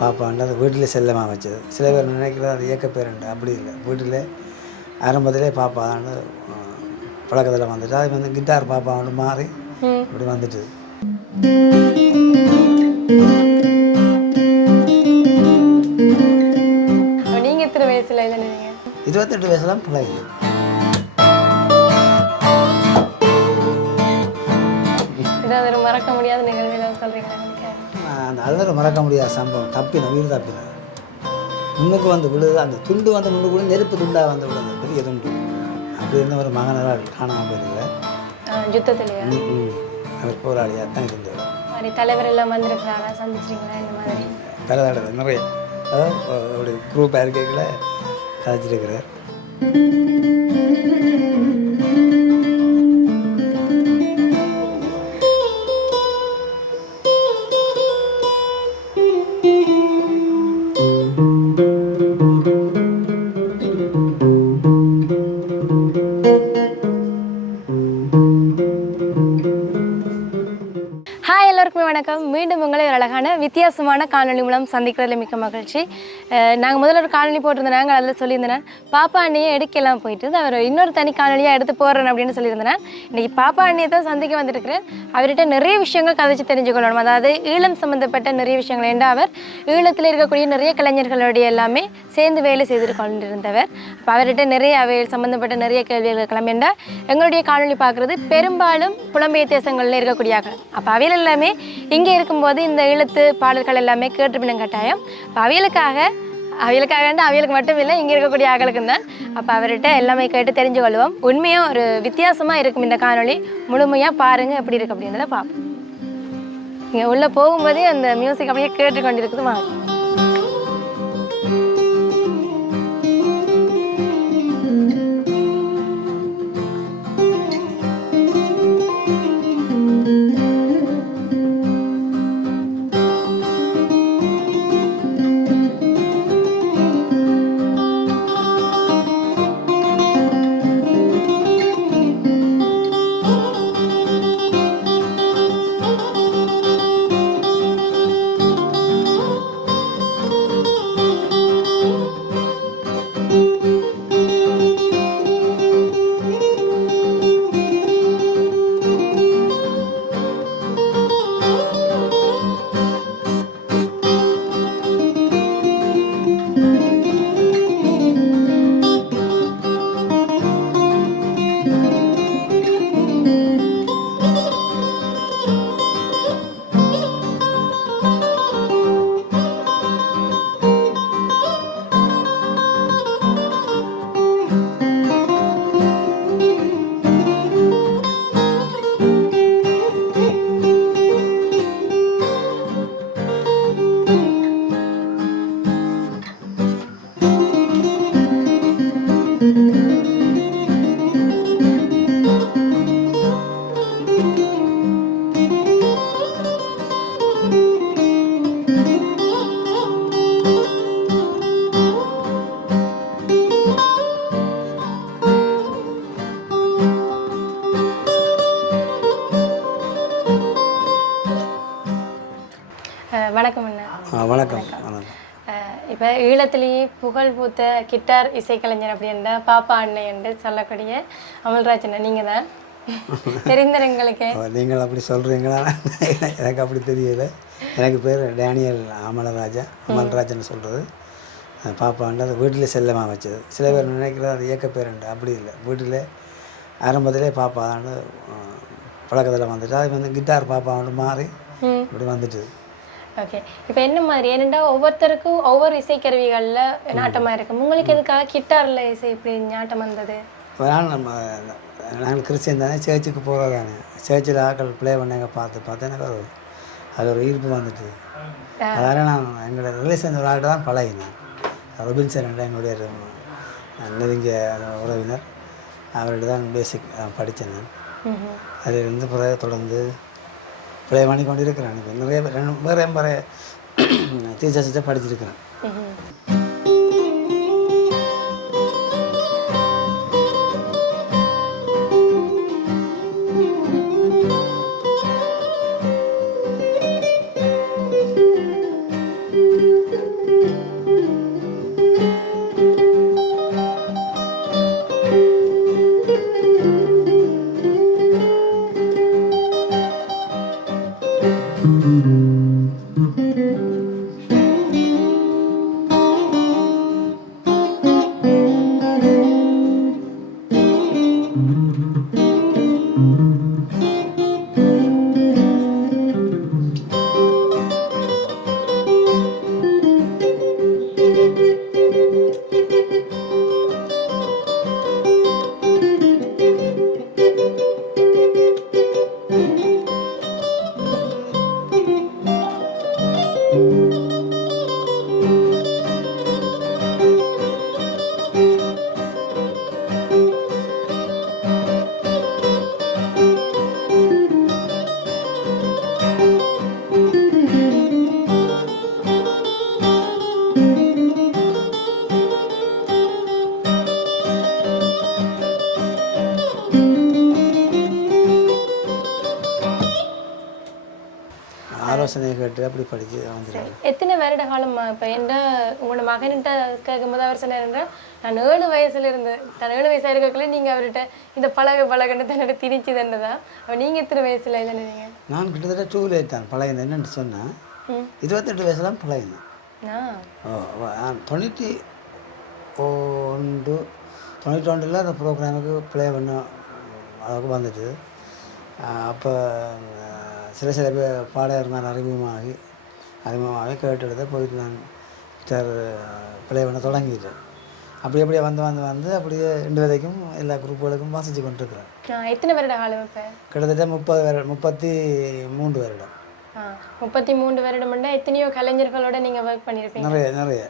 பாப்பான்றது வீட்டில் செல்லமாக வச்சது. சில பேர் நினைக்கிறது அது இயக்க பேருண்டு, அப்படி இல்லை. வீட்டில் ஆரம்பத்திலே பாப்பான்னு பழக்கத்தில் வந்துட்டு அது வந்து கிட்டார் பாப்பான்னு மாறி இப்படி வந்துட்டு. நீங்கள் எத்தனை வயசில் இதை 28 வயசுலாம் பழகுது. ஏதாவது ஒரு மறக்க முடியாத நிகழ்வு ஏதாவது சொல்கிறீங்களா? அது ஒரு மறக்க முடியாத சம்பவம். தப்பின உயிர் தப்பின முன்னுக்கு வந்து விழுது. அந்த துண்டு வந்து முன்னுக்கு விழுந்து நெருப்பு துண்டாக வந்து விழுது, பெரிய துண்டு. அப்படி இருந்த ஒரு மகனால் காணாமல் போயிருக்கல யுத்தத்திலேயே. அவர் போராளியாக தான் இருந்தவர். மாதிரி தலைவர் எல்லாம் வந்திருக்கிறாரா, சந்திச்சிங்களா? இந்த மாதிரி பல தடவை நிறைய அப்படி குரூப் அறிக்கைகளை கதைச்சிருக்கிறார். வணக்கம். மீண்டும் உங்களை ஒரு அழகான வித்தியாசமான காணொலி மூலம் சந்திக்கிறதுல மிக்க மகிழ்ச்சி. நாங்கள் முதல்ல ஒரு காணொலி போட்டிருந்தேன், அதில் சொல்லியிருந்தேன் பாப்பா அண்ணியை எடுக்கலாம் போயிட்டு அவர் இன்னொரு தனி காணொலியாக எடுத்து போடுறேன் அப்படின்னு சொல்லியிருந்தேன். இன்றைக்கி பாப்பா அண்ணியை தான் சந்திக்க வந்துருக்கிறேன். அவர்கிட்ட நிறைய விஷயங்கள் கதைச்சு தெரிஞ்சுக்கொள்ளணும். அதாவது ஈழம் சம்மந்தப்பட்ட நிறைய விஷயங்கள். ஏன்னா அவர் ஈழத்தில் இருக்கக்கூடிய நிறைய கலைஞர்களுடைய எல்லாமே சேர்ந்து வேலை செய்து கொண்டிருந்தவர். அப்போ அவர்கிட்ட நிறைய அவைகள் சம்மந்தப்பட்ட நிறைய கேள்விகள் இருக்கலாம். ஏன்னா எங்களுடைய காணொலி பார்க்குறது பெரும்பாலும் புலம்பெயர் தேசங்களில் இருக்கக்கூடியார்கள். அப்போ அவைகள் எல்லாமே இங்கே இருக்கும்போது இந்த ஈழத்து பாடல்கள் எல்லாமே கேட்டுப்பினும் கட்டாயம். அப்போ அவைகளுக்கு மட்டும் இல்லை, இங்கே இருக்கக்கூடிய ஆக்களுக்கு தான். அப்போ அவர்கிட்ட எல்லாமே கேட்டு தெரிஞ்சு கொள்வோம். உண்மையாக ஒரு வித்தியாசமாக இருக்கும் இந்த காணொலி. முழுமையாக பாருங்கள் எப்படி இருக்குது அப்படின்றத பார்ப்போம். இங்கே உள்ளே போகும்போதே அந்த மியூசிக் அப்படியே கேட்டு கொண்டு இருக்குது. வாங்க. வணக்கம் அண்ணா. வணக்கம். இப்போ ஈழத்திலேயே புகழ் பூத்த கிட்டார் இசைக்கலைஞர் அப்படின்ற பாப்பா அண்ணன் என்று சொல்லக்கூடிய அமல்ராஜ் நீங்கள் தான் தெரிந்தவங்களுக்கு. நீங்கள் அப்படி சொல்கிறீங்களா? எனக்கு அப்படி தெரியல. எனக்கு பேர் டேனியல் அமல்ராஜன் சொல்கிறது. பாப்பான்றது வீட்டில் செல்லமாக வச்சது. சில பேர் நினைக்கிறது அது இயக்க பேருண்டு, அப்படி இல்லை. வீட்டில் ஆரம்பத்திலே பாப்பான்னு பழக்கத்தில் வந்துட்டு அது வந்து கிட்டார் பாப்பான்னு மாறி இப்படி வந்துட்டு. ஓகே. இப்போ என்ன மாதிரி ஏன்னா ஒவ்வொருத்தருக்கும் ஒவ்வொரு இசைக்கருவிகளில் நாட்டமாக இருக்கும். உங்களுக்கு எதுக்காக கிட்டாரில் இசை இப்படி நாட்டம் வந்தது? நாங்கள் கிறிஸ்டியன் தானே, சர்ச்சுக்கு போகிறது தானே. சர்ச்சில் ஆக்கள் ப்ளே பண்ணாங்க பார்த்து எனக்கு அது ஒரு ஈர்ப்பு வந்துட்டு. அதனால் நான் எங்களோட ரிலேஷன் ஒரு ஆகிட்ட தான் பழகினேன். ரொபின்சன் என்ற எங்களுடைய நெருங்கிய உறவினர், அவர்கிட்ட தான் பேசிக் படித்தேன் நான். அதிலிருந்து பிறகு தொடர்ந்து ப்ளே பண்ணி கொண்டு இருக்கிறேன். இப்போ நிறைய வேறு டீச்சர்ஸ்கிட்ட படிச்சிருக்கிறேன். யோசனையை கேட்டு அப்படி படித்து வந்துடுவார். எத்தனை வருட காலமா இப்போ என்ன உங்களோட மகன்கிட்ட கேட்கும்போது அவர் சொன்னார், நான் 7 வயசுல இருந்து தான் 7 வயசாக இருக்கக்குள்ள நீங்கள் அவர்கிட்ட இந்த பழகன்னு தன்னோட திணிச்சு தந்ததா? அப்போ நீங்கள் எத்தனை வயசுல இதை நினைங்க? நான் கிட்டத்தட்ட 2 வயசு தான் பழகினேன். என்னென்னு சொன்னால் 28 வயசுலாம் பழகினேன். 91 அந்த ப்ரோக்ராமுக்கு ப்ளே பண்ண அளவுக்கு வந்துட்டு, அப்போ சில பேர் பாடகர் நான் அறிமுகமாகி கேட்டெடுத்த போயிட்டு நான் கிட்டார் ப்ளே பண்ண தொடங்கிட்டேன். அப்படியே வந்து அப்படியே 2 வரைக்கும் எல்லா குரூப்புகளுக்கும் வாசித்து கொண்டிருக்கிறேன். எத்தனை வருட காலம்? இப்போ கிட்டத்தட்ட 33 வருடம். 33 வருடம் எத்தனையோ கலைஞர்களோட நீங்கள் ஒர்க் பண்ணியிருப்பீங்க. நிறைய.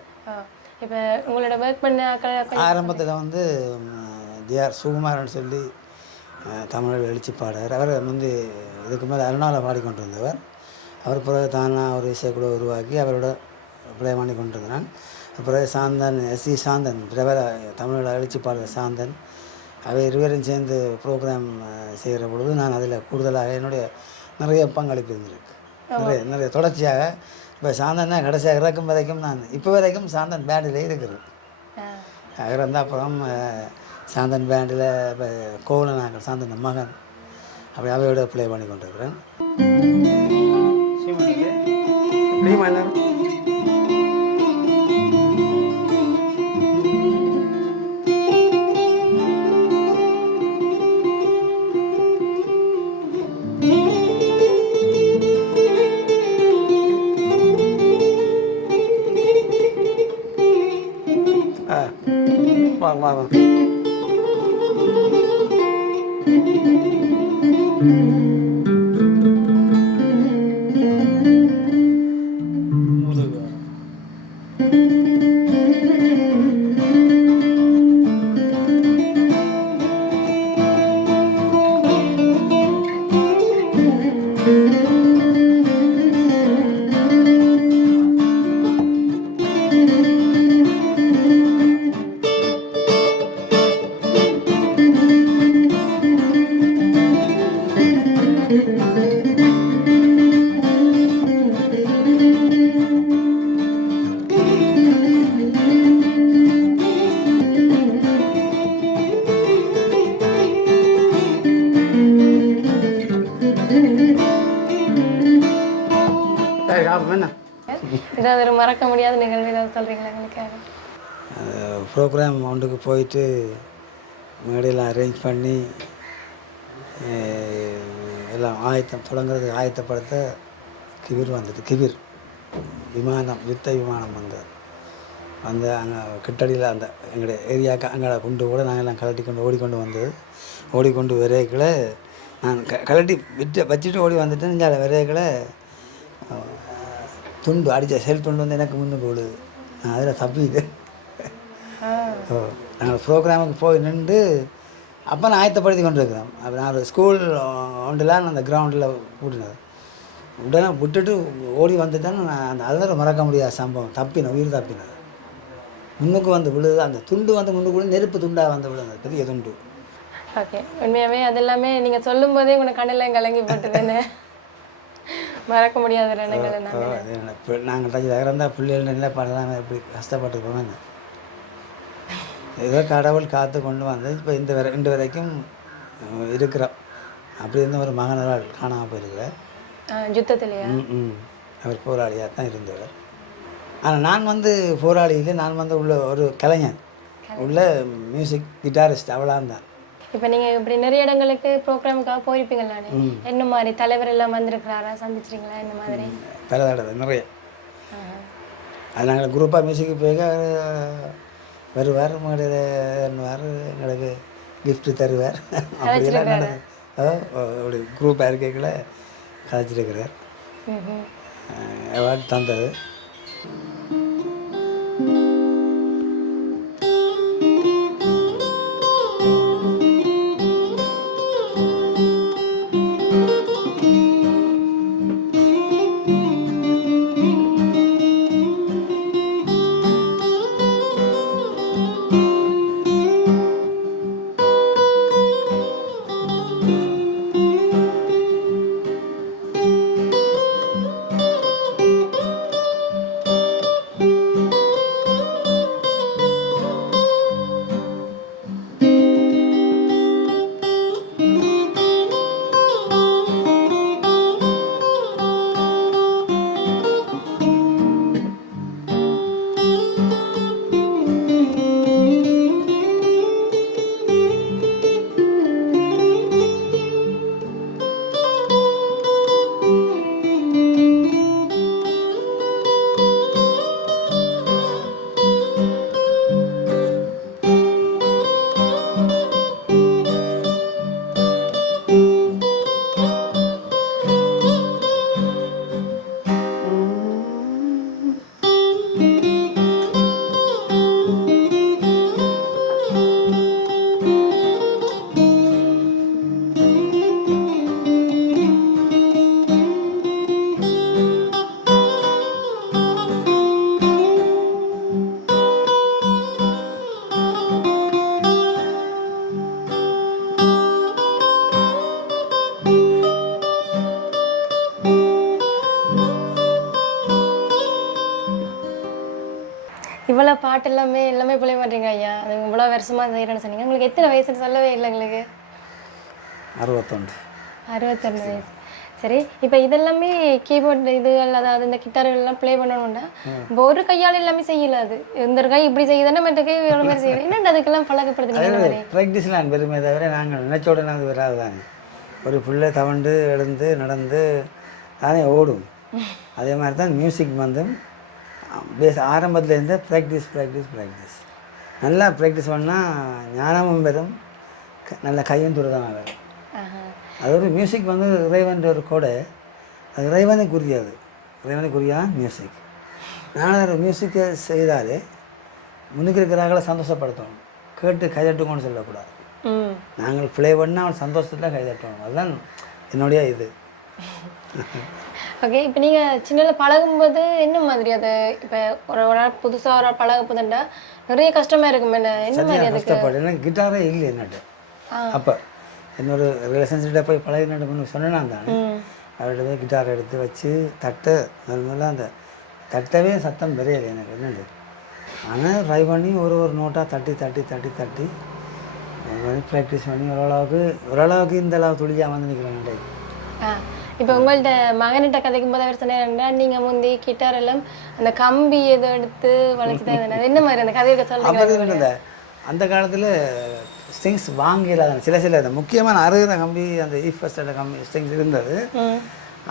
இப்போ உங்களோட ஒர்க் பண்ண ஆரம்பத்தில் வந்து ஜிஆர் சுகுமாரன் சொல்லி தமிழ் எழுச்சி பாடகர். அவர் வந்து இதுக்கு மேலே அருணாவில் பாடிக்கொண்டு இருந்தவர். அவர் பிறகு தானாக ஒரு இசைக்குழு உருவாக்கி அவரோட ப்ளே பண்ணி கொண்டு இருந்தான். பிறகு சாந்தன், எஸ்சி சாந்தன், பிரபல தமிழோட எழுச்சி பாடகர் சாந்தன், அவை இருவரும் சேர்ந்து ப்ரோக்ராம் செய்கிற பொழுது நான் அதில் கூடுதலாக என்னுடைய நிறைய பங்களிப்பு இருந்திருக்கு. நிறைய தொடர்ச்சியாக. இப்போ சாந்தன் தான் கடைசியாக இறக்கும் வரைக்கும் நான் இப்போ வரைக்கும் சாந்தன் பேண்டில் இருக்கிறேன். இறந்த அப்புறம் சாந்தன் பேண்டில் இப்போ கோவலனாக்கள் சாந்தன் மகன் அப்படி அவையோட ப்ளே பண்ணி கொண்டிருக்கிறேன். வாங்க ஏதாவது ஒரு மறக்க முடியாத நிகழ்வு ஏதாவது சொல்கிறீங்களா எங்களுக்காக? ப்ரோக்ராம் ஒன்றுக்கு போயிட்டு மேடையில் அரேஞ்ச் பண்ணி எல்லாம் தொடங்குறதுக்கு ஆயத்தப்படுத்த கிவிர் வந்துட்டு, கிவிர் விமானம், யுத்த விமானம் வந்து அங்கே கிட்டடியில் அந்த எங்களுடைய ஏரியாவுக்கு அங்கே கொண்டு கூட நாங்கள் எல்லாம் கலட்டி ஓடிக்கொண்டு விரைகளை நான் கலட்டி வச்சுட்டு ஓடி வந்துட்டு இங்கே விரைகளை துண்டு அடித்த செல் துண்டு வந்து எனக்கு முன்னுக்கு விழுது. நான் அதில் தப்பிட்டு நாங்கள் ப்ரோக்ராமுக்கு போய் நின்று அப்போ நான் ஆயத்தப்படுத்தி கொண்டு இருக்கிறேன். அப்போ நான் ஒரு ஸ்கூல் ஒன்றில் அந்த கிரவுண்டில் கூட்டினது உடனே விட்டுட்டு ஓடி வந்துட்டேன்னு நான் அந்த அதில் மறக்க முடியாத சம்பவம். உயிர் தப்பினது முன்னுக்கு வந்து விழுது. அந்த துண்டு வந்து முன்னுக்கு நெருப்பு துண்டாக வந்து விழுந்தது, பெரிய துண்டு. ஓகே, உண்மையாகவே அது எல்லாமே நீங்கள் சொல்லும் போதே உங்களை கண்ணில் கலங்கி போட்டுதானே மறக்க முடியாத நினைங்கள். நாங்கள் இறந்தால் பிள்ளைகள் நிலைப்பாடுதான் எப்படி கஷ்டப்பட்டுருப்போம். ஏதோ கடவுள் காத்து கொண்டு வந்து இப்போ இந்த வரைக்கும் இருக்கிறோம். அப்படி இருந்த ஒரு மகனால் காணாமல் போயிருக்கிறார் யுத்தத்திலேயே. அவர் போராளியாக தான் இருந்தவர். ஆனால் நான் வந்து போராளியில் நான் வந்து உள்ள ஒரு கலைஞன், உள்ள மியூசிக் கிட்டாரிஸ்ட், அவ்வளோந்தான். இப்போ நீங்கள் இப்படி நிறைய இடங்களுக்கு ப்ரோக்ராமுக்காக போயிருப்பீங்களா? என்ன மாதிரி தலைவர் எல்லாம் வந்திருக்கிறாரா, சந்திச்சிருங்களா? இந்த மாதிரி பல தடவை நிறைய. அது நாங்கள் குரூப்பாக மியூசிக்கு போய் வருவார், மேடையில் எங்களுக்கு கிஃப்ட்டு தருவார். அப்படியெல்லாம் அப்படி குரூப்பாக இருக்கைகளை கதைச்சிருக்கிறார். அவார்டு தந்தது. பாட்டு எல்லாமே பிள்ளை மாட்டீங்க ஐயா. அது இவ்வளோ வருஷமா செய்கிறேன்னு சொன்னீங்க. உங்களுக்கு எத்தனை வயசுன்னு சொல்லவே இல்லை எங்களுக்கு. 61. 61 வயசு. சரி, இப்போ இதெல்லாமே கீபோர்ட் இதுகள் அதாவது இந்த கிட்டார்கள் எல்லாம் ப்ளே பண்ணணும்னா இப்போ ஒரு கையால் எல்லாமே செய்யல. அது இந்த கை இப்படி செய்யுதுன்னா மற்ற கை வேறு மாதிரி செய்யணும். என்னென்ன அதுக்கெல்லாம் பழக்கப்படுத்துனீங்க? ப்ராக்டிஸ்லாம் பெருமை தவிர நாங்கள் நினைச்சோட நாங்கள் வராது தானே. ஒரு பிள்ளை தவண்டு எழுந்து நடந்து தானே ஓடும். அதே மாதிரி தான் மியூசிக் வந்து ஆரம்பத்துலேருந்து ப்ராக்டிஸ் நல்லா ப்ராக்டிஸ் பண்ணால் ஞானமும் வரும், நல்ல கையும் துரிதமாக வரும். அது ஒரு மியூசிக் வந்து இறைவன் ஒரு கோடை, அது இறைவனுக்குரியதான் மியூசிக். நான் ஒரு மியூசிக்கை செய்தாலே முன்னுக்கு இருக்கிறாங்கள சந்தோஷப்படுத்தணும், கேட்டு கைதட்டுங்கன்னு சொல்லக்கூடாது. நாங்கள் ப்ளே பண்ணால் அவன் சந்தோஷத்தில் கைதட்டணும், அதுதான் என்னுடைய இது. ஓகே, இப்போ நீங்கள் சின்னல பழகும்போது என்ன மாதிரி அது இப்போ ஒரு புதுசாக ஒரு பழக போதுண்டா நிறைய கஷ்டமாக இருக்கும். என்ன மாதிரி அது கஷ்டப்படு? எனக்கு கிட்டாரே இல்லை என்னட்டு. அப்போ என்னோட ரிலேஷன்ஷிப்ட போய் பழகினு சொன்னேன்னா தானே அவர்கிட்ட போய் கிட்டாரை எடுத்து வச்சு நல்லா அந்த தட்டவே சத்தம் பெரியலை எனக்கு என்னது. ஆனால் ட்ரை பண்ணி ஒரு நோட்டாக தட்டி ப்ராக்டிஸ் பண்ணி ஓரளவுக்கு இந்த அளவு துளியாக வந்து நிற்கிறேன். இப்போ உங்கள்கிட்ட மகன்கிட்ட கதைக்கும் போது அவர் சொன்னார், நீங்கள் முந்தி கிட்டார் எல்லாம் அந்த கம்பி எதை எடுத்து வளர்த்து என்ன மாதிரி அந்த கதையை சொல்லுங்க. அந்த காலத்தில் ஸ்ட்ரிங்ஸ் வாங்கல, சில அந்த முக்கியமான அறுகிற கம்பி, அந்த ஈஃபஸ்ட கம்பி ஸ்ட்ரிங்ஸ் இருந்தது.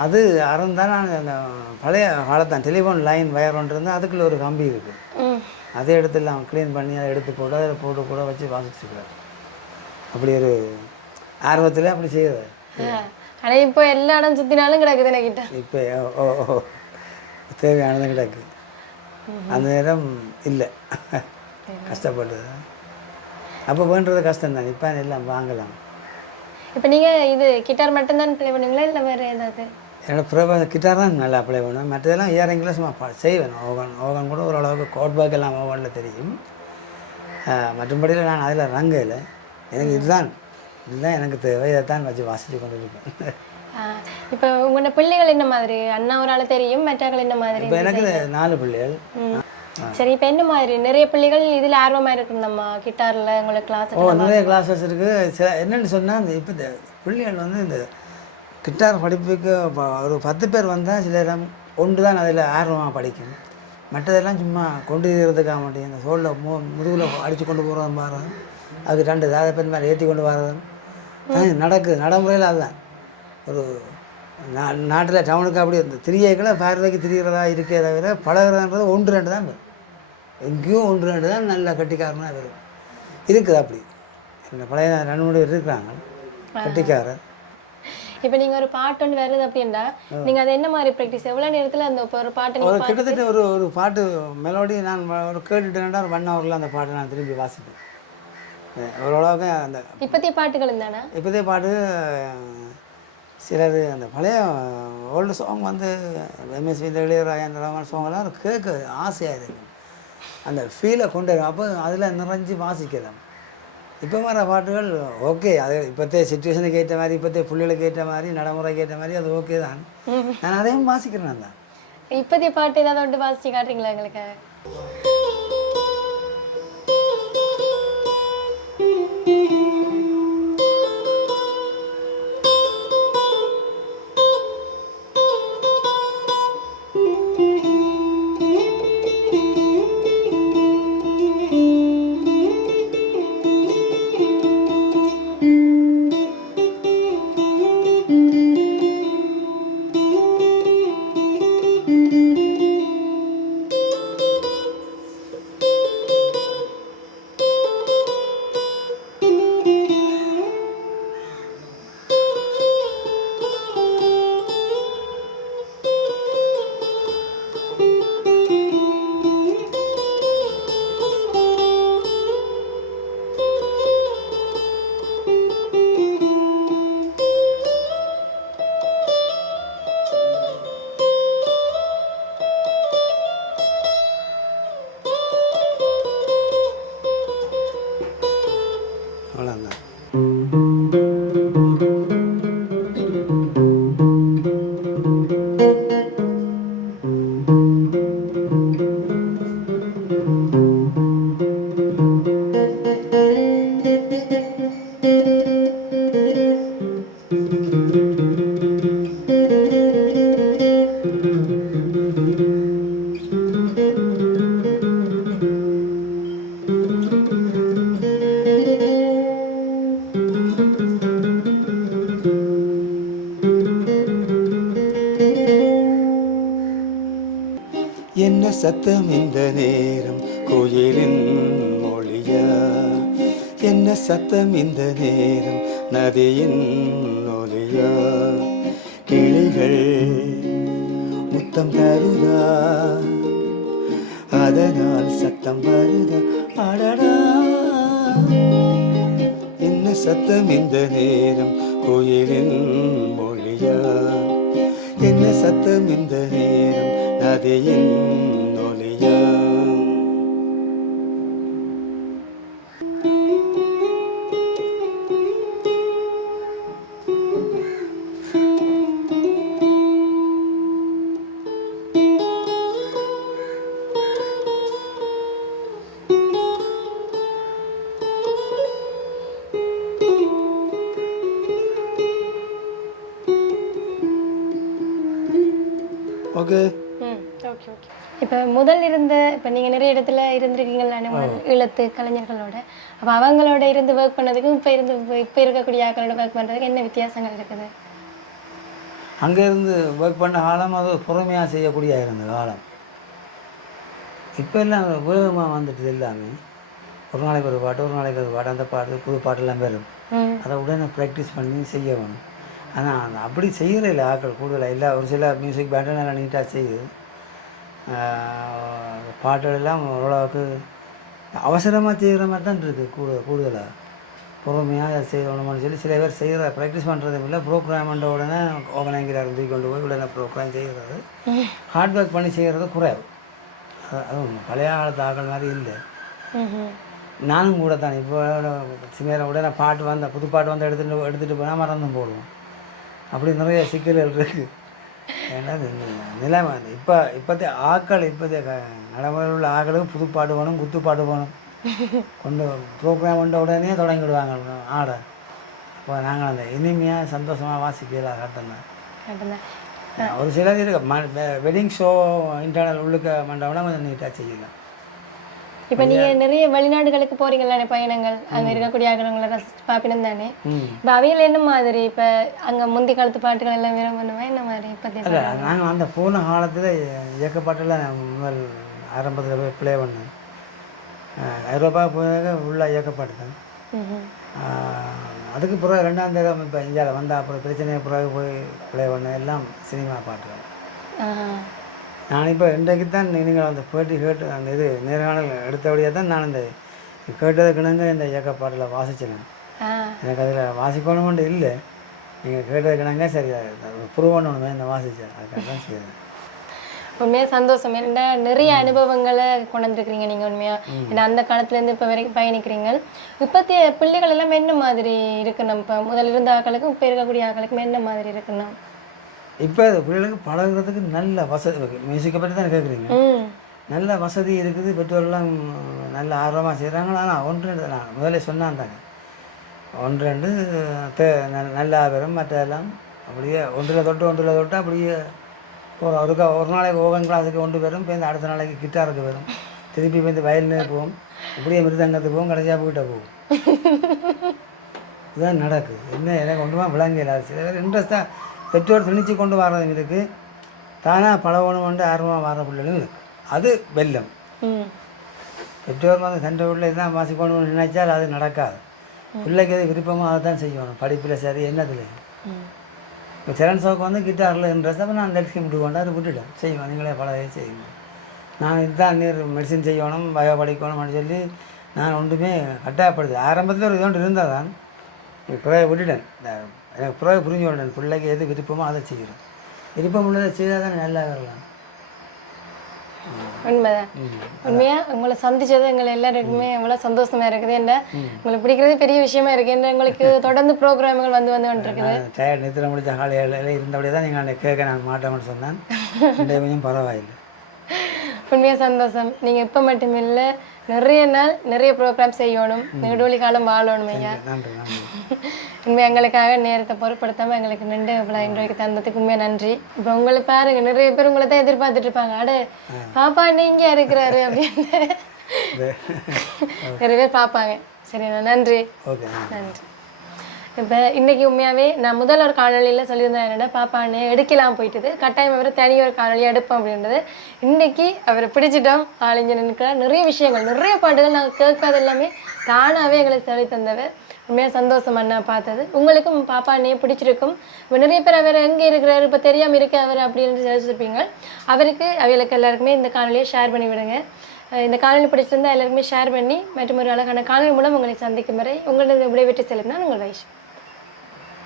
அது அறந்தால் நான் அந்த பழைய காலத்தான் டெலிஃபோன் லைன் வயர் ஒன்று இருந்தால் அதுக்குள்ளே ஒரு கம்பி இருக்குது. அதை எடுத்துலாம் க்ளீன் பண்ணி அதை எடுத்து போட்டு அதில் போட்டு கூட வச்சு வாசிச்சுக்கிறார். அப்படி ஒரு ஆர்வத்தில் அப்படி செய்யுது. ஆனால் இப்போ எல்லா இடம் சுற்றினாலும் கிடக்குது என்கிட்ட. இப்போ தேவையானதும் கிடக்கு. அந்த நேரம் இல்லை, கஷ்டப்படுது. அப்போ வேண்டது கஷ்டம் தான், இப்போ எல்லாம் வாங்கலாம். இப்போ நீங்கள் இது கிட்டார் மட்டும்தான் ப்ளே பண்ணுவீங்களா இல்லை வேறு ஏதாவது? என்னோட கிட்டார் தான் நல்லா ப்ளே பண்ணுவேன். மற்றதெல்லாம் இயரிங்கில் சும்மா செய்வேன். ஓகன் கூட ஓரளவுக்கு கோட் பேக் எல்லாம் ஓவனில் தெரியும். மற்றபடியில் நான் அதில் ரங்கையில் எனக்கு இதுதான் எனக்கு தேவை, இதைத்தான் வச்சு வாசித்து கொண்டு இருப்பேன். இப்போ உங்களோட பிள்ளைகள் என்ன மாதிரி? அண்ணா ஒரு ஆள் தெரியும், மற்றவர்கள் என்ன மாதிரி? இப்போ எனக்கு 4 பிள்ளைகள். சரி, இப்போ என்ன மாதிரி நிறைய பிள்ளைகள் இதில் ஆர்வமாக இருக்குங்கம்மா கிட்டாரில் உங்களுக்கு கிளாஸ்? நிறைய கிளாஸஸ் இருக்குது. சில என்னென்னு சொன்னால் இந்த இப்போ இந்த பிள்ளைகள் வந்து இந்த கிட்டார் படிப்புக்கு ஒரு 10 பேர் வந்தால் சில இடம் ஒன்று தான் அதில் ஆர்வமாக படிக்கும். மற்றதெல்லாம் சும்மா கொண்டு இருக்கிறதுக்காக மாட்டேன். இந்த சோளில் முதுகில் அடித்து கொண்டு போகிறதும் பாருங்க, அது 2 அதை பேர் மேலே ஏற்றி கொண்டு வர்றதும் நடக்குது. நடைமுறையில் அதுதான் ஒரு நாட்டில் டவுனுக்கு அப்படி இந்த திரியைகளை பார்வைக்கு திரிகிறதா இருக்கே தவிர பழகிறதுன்றது 1-2 தான் வரும். எங்கேயும் 1-2 தான் நல்ல கட்டிக்காரனாக வரும். இருக்குது அப்படி இந்த பழைய 2-3 பேர் இருக்கிறாங்க கட்டிக்காரர். இப்போ நீங்கள் ஒரு பாட்டு ஒன்று வருது அப்படின்னா நீங்கள் அதை என்ன மாதிரி ப்ராக்டிஸ் எவ்வளோ நேரத்தில் அந்த ஒரு பாட்டு ஒரு கிட்டத்தட்ட ஒரு பாட்டு மெலோடி நான் ஒரு கேட்டுட்டேன்னா ஒரு 1 ஹவரில் அந்த பாட்டை நான் திரும்பி வாசிப்பேன். ஓரளவுக்கு அந்த இப்போதைய பாட்டுகள் தானே? இப்போதைய பாட்டு சிலது அந்த பழைய ஓல்டு சாங் வந்து எம்எஸ்வி இளையராஜா அந்த ரமன் சாங்கெல்லாம் கேட்க ஆசையாக இருக்கும். அந்த ஃபீலை கொண்டு வரும். அப்போ அதில் நிறைஞ்சு வாசிக்கலாம். இப்போ வர பாட்டுகள் ஓகே, அது இப்போத்தைய சுச்சுவேஷனுக்கு ஏற்ற மாதிரி, இப்போத்தைய பிள்ளைகளுக்கு ஏற்ற மாதிரி, நடைமுறைக்கு ஏற்ற மாதிரி அது ஓகே தான். நான் அதையும் வாசிக்கிறேன் தான். இப்போதைய பாட்டு ஏதாவது ஒன்று வாசிச்சு காட்டுறீங்களா எங்களுக்கு? சத்தம் இந்த நேரம் கோயிலின் மொழியா? என்ன சத்தம் இந்த நேரம் நதியின் ஒலியா? கிளிகள் முத்தம் தருதா, அதனால் சத்தம் வருதா? அடடா, என்ன சத்தம் இந்த நேரம் கோயிலின் மொழியா? என்ன சத்தம் இந்த நேரம் நதியின் ஒலியா? ஓகே. Okay okay. இப்போ முதல் இப்போ நீங்கள் நிறைய இடத்துல இருந்திருக்கீங்களானே ஈழத்து கலைஞர்களோட, அப்போ அவங்களோட இருந்து ஒர்க் பண்ணதுக்கும் இப்போ இருக்கக்கூடிய ஆக்களோட ஒர்க் பண்ணுறதுக்கு என்ன வித்தியாசங்கள் இருக்குது? அங்கேருந்து ஒர்க் பண்ண காலம் அது பொறுமையாக செய்யக்கூடிய இருந்த காலம். இப்போ எல்லாம் வேகமாக வந்துட்டு எல்லாமே. ஒரு நாளைக்கு ஒரு பாட்டு, ஒரு நாளைக்கு ஒரு பாட்டு, அந்த பாட்டு புது பாட்டெல்லாம் வரும். அதை உடனே ப்ராக்டிஸ் பண்ணி செய்ய வேணும். ஆனால் அப்படி செய்கிறதில்ல ஆக்கள் கூடுதலாக இல்லை. ஒரு சில மியூசிக் பேண்டு நல்லா நீட்டாக செய்யுது. பாட்டுகளெல்லாம் ஓரளவுக்கு அவசரமாக செய்கிற மாதிரி தான் இருக்குது. கூடுதலாக பொறுமையாக செய்யணும்னு சொல்லி சில பேர் செய்கிற ப்ராக்டிஸ் பண்ணுறதும் இல்லை. ப்ரோக்ராம்ன்ற உடனே ஓகனைங்கிறார் தூக்கி கொண்டு போய் உடனே ப்ரோக்ராம் செய்கிறது. ஹார்ட் ஒர்க் பண்ணி செய்கிறது குறைவு. அதுவும் பழைய காலத்து ஆக்கள் மாதிரி இல்லை. நானும் கூட தான் இப்போ சில உடனே பாட்டு வந்த புது பாட்டு வந்து எடுத்துகிட்டு போனால் மறந்தும் போடுவோம். அப்படி நிறைய சிக்கல்கள் இருக்குது. ஏன்னா நிலைமை இப்போத்தைய ஆக்கள் நடைமுறையில் உள்ள ஆக்களுக்கு புது பாட்டு வேணும், குத்து பாட்டு வேணும். கொண்டு ப்ரோக்ராம் கொண்ட உடனே தொடங்கிவிடுவாங்க ஆட. அப்போ நாங்கள் அந்த இனிமையாக சந்தோஷமாக வாசிக்கலாம் கட்டணும். ஒரு சிலர் இருக்கு வெட்டிங் ஷோ இன்டர்னல் உள்ளுக்க மண்டபம்னா கொஞ்சம் நீட்டாக செய்யலாம். இப்போ நீங்கள் நிறைய வெளிநாடுகளுக்கு போகிறீங்களானே பயணங்கள், அங்கே இருக்கக்கூடிய ஆகிறவங்களை ரசித்து பார்ப்பினம் தானே. இப்போ அவையில் என்ன மாதிரி இப்போ அங்கே முந்தி காலத்து பாட்டுகள் எல்லாம் விரும்பணுமா என்ன மாதிரி? இப்போ நாங்கள் அந்த போன காலத்தில் இயக்கப்பாட்டெல்லாம் முதல் ஆரம்பத்தில் போய் ப்ளே பண்ணேன். ஐரோப்பா போய் உள்ள இயக்கப்பாட்டு தான். அதுக்கு பிறகு 2ஆம் தரம் இப்போ இந்தியாவில் வந்தால் அப்புறம் பிரச்சனையை பிறகு போய் ப்ளே பண்ணேன். எல்லாம் சினிமா பாட்டுகள். நான் இப்போ இன்றைக்கு தான் நீங்கள் அந்த பேட்டி கேட்டு அந்த இது நேர்காணல் எடுத்தபடியாக தான் நான் இந்த கேட்டதுக்குனுங்க இந்த இயக்கப்பாட்டில் வாசிச்சேன். எனக்கு அதில் வாசிக்கணுமெண்டு இல்லை. நீங்கள் கேட்டதுக்குனாங்க சரி ப்ரூவ் பண்ணணுமே இந்த வாசித்தேன். அதுக்காக தான் செய்யுது. உண்மையாக சந்தோஷம். ஏன்னா நிறைய அனுபவங்களை கொண்டு வந்துருக்கிறீங்க நீங்கள் உண்மையாக. ஏன்னா அந்த காலத்துலேருந்து இப்போ வரைக்கும் பயணிக்கிறீங்க. இப்போத்தைய பிள்ளைகள் எல்லாம் என்ன மாதிரி இருக்கணும்? இப்போ முதல்ல இருந்த ஆக்களுக்கும் இப்போ இருக்கக்கூடிய ஆக்களுக்கும் என்ன மாதிரி இருக்கணும்? இப்போ பிள்ளைகளுக்கு பழகுறதுக்கு நல்ல வசதி. மியூசிக்கை பற்றி தான் கேட்குறீங்க. நல்ல வசதி இருக்குது. பெற்றோர்லாம் நல்ல ஆர்வமாக செய்கிறாங்க. ஆனால் 1-2 நான் முதல்ல சொன்னான் தானே 1-2 நல்லா வரும். மற்றெல்லாம் அப்படியே ஒன்றில் தொட்டு அப்படியே ஒரு நாளைக்கு ஓகன் கிளாஸுக்கு கொண்டு வரும். இப்போ இந்த அடுத்த நாளைக்கு கிட்டாருக்கு வரும். திருப்பி இப்போ இந்த வயலினே போகும். இப்படியே மிருதங்கத்துக்கு போகும். கடைசியாக போய்கிட்ட போகும். இதுதான் நடக்குது. என்ன எனக்கு ஒன்றுமா விளங்கல. சில பேர் இன்ட்ரெஸ்ட்டாக பெற்றோர் திணிச்சு கொண்டு வர்றதும் இருக்குது. தானாக பழகணுமெண்டு ஆர்வமாக வர பிள்ளைகளும் இருக்குது. அது வெல்லம். பெற்றோர் வந்து தண்டை பிள்ளை தான் வாசிக்கணும்னு நினைச்சால் அது நடக்காது. பிள்ளைக்கு எது விருப்பமோ அதை தான் செய்யணும். படிப்பில் சரி என்னதில்லை. இப்போ சரண் சோக்கு வந்து கிட்டாரில் இன்ட்ரெஸ்ட். அப்போ நான் லெட்ஸ் விட்டு கொண்டு அதை விட்டுட்டேன். செய்வோம் நீங்களே பழகவே செய்யணும். நான் இதுதான் மெடிசின் செய்யணும் பயோ படிக்கணும்னு சொல்லி நான் ஒன்றுமே கட்டாயப்படுது. ஆரம்பத்தில் ஒரு இதோண்டு இருந்தால் தான் பிறகு விட்டுட்டேன். எனக்கு பிறகு புரிஞ்சு விட்டேன். பிள்ளைக்கு எது விருப்பமோ அதை செய்கிறேன். விருப்பம் உள்ளதை செய்தால் தான் நல்லா வரலாம். உண்மைதான். உண்மையாக உங்களை சந்திச்சது எங்களை எல்லாருக்குமே எவ்வளோ சந்தோஷமா இருக்குது. என்ன உங்களுக்கு பிடிக்கிறது பெரிய விஷயமா இருக்குது. என்ன உங்களுக்கு தொடர்ந்து ப்ரோக்ராம்கள் வந்துருக்குது. டயர்ட் நித்திர முடிச்ச காலையில் இருந்தபடியே தான் நீங்கள் அந்த கேட்க நான் மாட்டேன்னு சொன்னேன். கொஞ்சம் பரவாயில்லை. உண்மையாக சந்தோஷம். நீங்கள் இப்போ மட்டும் இல்லை நிறைய நாள் நிறைய ப்ரோக்ராம் செய்யணும். நெடுவழி காலம் வாழணும் ஐயா. நன்றி நன்றி. உண்மையாக எங்களுக்காக நேரத்தை பொருட்படுத்தாமல் எங்களுக்கு நின்று இவ்வளோ இன்றைக்கு தந்ததுக்கு உண்மையாக நன்றி. இப்போ உங்களை பாருங்க நிறைய பேர் உங்களை தான் எதிர்பார்த்துட்டு இருப்பாங்க. அட பாப்பா நீங்க இருக்கிறாரு அப்படின்னு நிறைய பேர் பார்ப்பாங்க. சரிண்ணா நன்றி. நன்றி. இப்போ இன்றைக்கி உண்மையாகவே நான் முதல் ஒரு காணொலியில் சொல்லியிருந்தேன் என்னென்னா பாப்பா அண்ணே எடுக்கலாம் போயிட்டுது கட்டாயம் அவரை தனி ஒரு காணொலியாக எடுப்போம் அப்படின்றது. இன்றைக்கி அவரை பிடிச்சிட்டோம் ஆளிஞ்சனுக்கு நிறைய விஷயங்கள் நிறைய பாட்டுகள் நாங்கள் கேட்காத எல்லாமே தானாகவே எங்களை சொல்லி தந்தவர். உண்மையாக சந்தோஷம் அண்ணா பார்த்தது. உங்களுக்கும் பாப்பா அண்ணையை பிடிச்சிருக்கும். இப்போ நிறைய பேர் அவர் எங்கே இருக்கிறாரு இப்போ தெரியாமல் இருக்க அவர் அப்படின்னு யோசிச்சிருப்பீங்க. அவருக்கு அவைகளுக்கு எல்லாருக்குமே இந்த காணொலியை ஷேர் பண்ணி விடுங்க. இந்த காணொலி பிடிச்சிருந்தால் எல்லாருக்குமே ஷேர் பண்ணி மற்றும் ஒரு அழகான காணொலி மூலம் உங்களை சந்திக்கும் வரை உங்களது விடைபெற்று செல்லும் நான் உங்கள் வைஷ்.